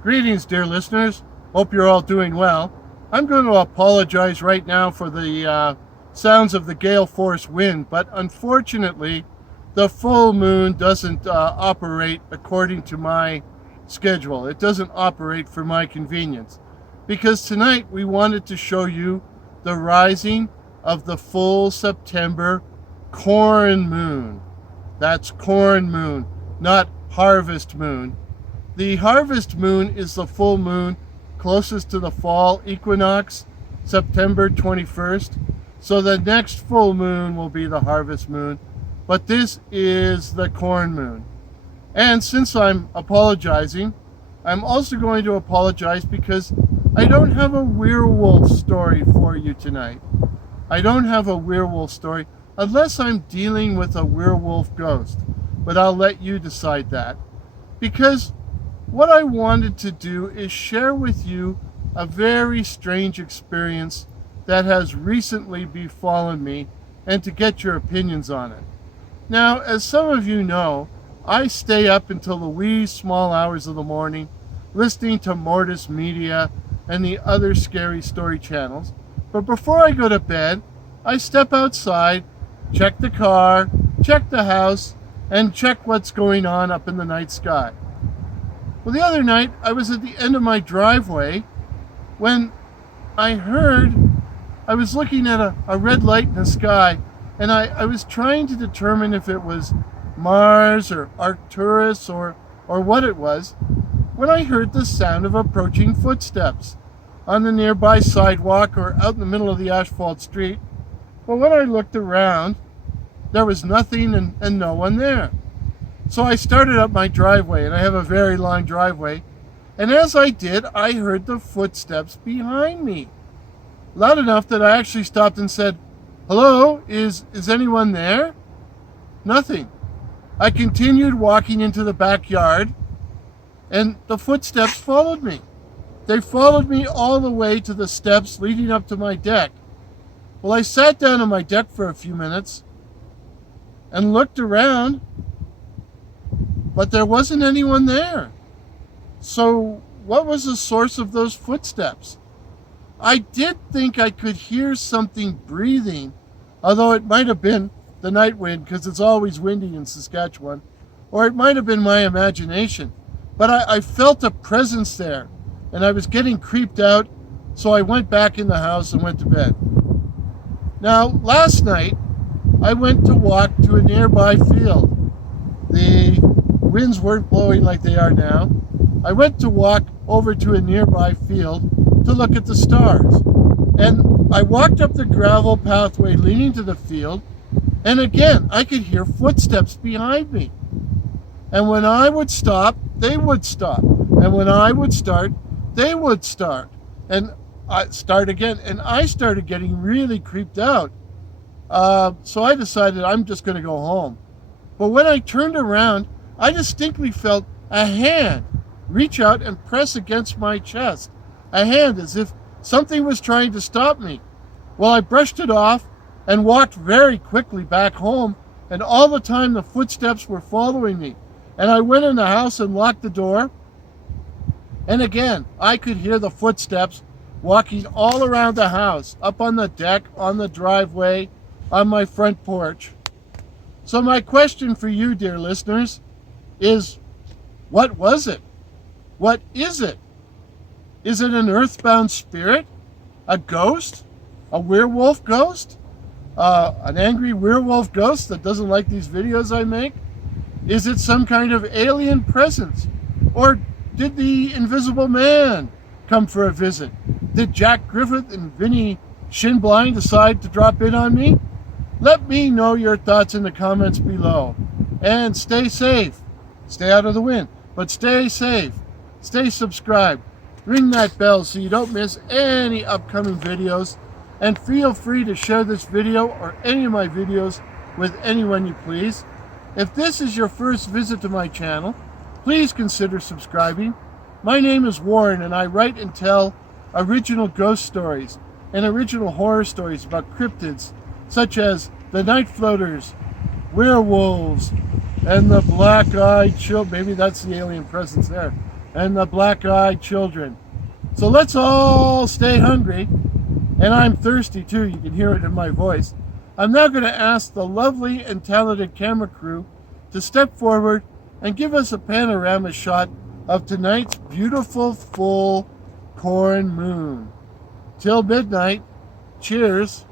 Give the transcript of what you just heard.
Greetings, dear listeners. Hope you're all doing well. I'm going to apologize right now for the sounds of the gale force wind, but unfortunately, the full moon doesn't operate according to my schedule. It doesn't operate for my convenience. Because tonight we wanted to show you the rising of the full September corn moon. That's corn moon, not harvest moon. The harvest moon is the full moon closest to the fall equinox, September 21st. So the next full moon will be the harvest moon, but this is the corn moon. And since I'm apologizing, I'm also going to apologize because I don't have a werewolf story for you tonight. I don't have a werewolf story unless I'm dealing with a werewolf ghost, but I'll let you decide that. Because what I wanted to do is share with you a very strange experience that has recently befallen me and to get your opinions on it. Now, as some of you know, I stay up until the wee small hours of the morning listening to Mortis Media and the other scary story channels. But before I go to bed, I step outside, check the car, check the house, and check what's going on up in the night sky. Well, the other night, I was at the end of my driveway when I was looking at a red light in the sky, and I was trying to determine if it was Mars or Arcturus or what it was, when I heard the sound of approaching footsteps on the nearby sidewalk or out in the middle of the asphalt street. But when I looked around, there was nothing and no one there. So I started up my driveway, and I have a very long driveway. And as I did, I heard the footsteps behind me. Loud enough that I actually stopped and said, "Hello, is anyone there?" Nothing. I continued walking into the backyard, and the footsteps followed me. They followed me all the way to the steps leading up to my deck. Well, I sat down on my deck for a few minutes and looked around, but there wasn't anyone there. So what was the source of those footsteps? I did think I could hear something breathing, although it might have been the night wind because it's always windy in Saskatchewan, or it might have been my imagination. But I felt a presence there, and I was getting creeped out, so I went back in the house and went to bed. Now, last night, I went to walk to a nearby field. The winds weren't blowing like they are now. I went to walk over to a nearby field to look at the stars. And I walked up the gravel pathway leading to the field, and again, I could hear footsteps behind me. And when I would stop, they would stop. And when I would start, they would start. And I start again. And I started getting really creeped out. So I decided I'm just going to go home. But when I turned around, I distinctly felt a hand reach out and press against my chest. A hand as if something was trying to stop me. Well, I brushed it off and walked very quickly back home. And all the time the footsteps were following me. And I went in the house and locked the door. And again, I could hear the footsteps walking all around the house, up on the deck, on the driveway, on my front porch. So my question for you, dear listeners, is what was it? What is it? Is it an earthbound spirit? A ghost? A werewolf ghost? An angry werewolf ghost that doesn't like these videos I make? Is it some kind of alien presence? Or did the Invisible Man come for a visit? Did Jack Griffith and Vinny Shinblind decide to drop in on me? Let me know your thoughts in the comments below. And stay safe. Stay out of the wind, but stay safe. Stay subscribed. Ring that bell so you don't miss any upcoming videos. And feel free to share this video or any of my videos with anyone you please. If this is your first visit to my channel, please consider subscribing. My name is Warren, and I write and tell original ghost stories and original horror stories about cryptids such as the night floaters, werewolves, and the black-eyed children. Maybe that's the alien presence there. and the black-eyed children. So let's all stay hungry. And I'm thirsty too, you can hear it in my voice. I'm now going to ask the lovely and talented camera crew to step forward and give us a panorama shot of tonight's beautiful full corn moon. Till midnight, cheers.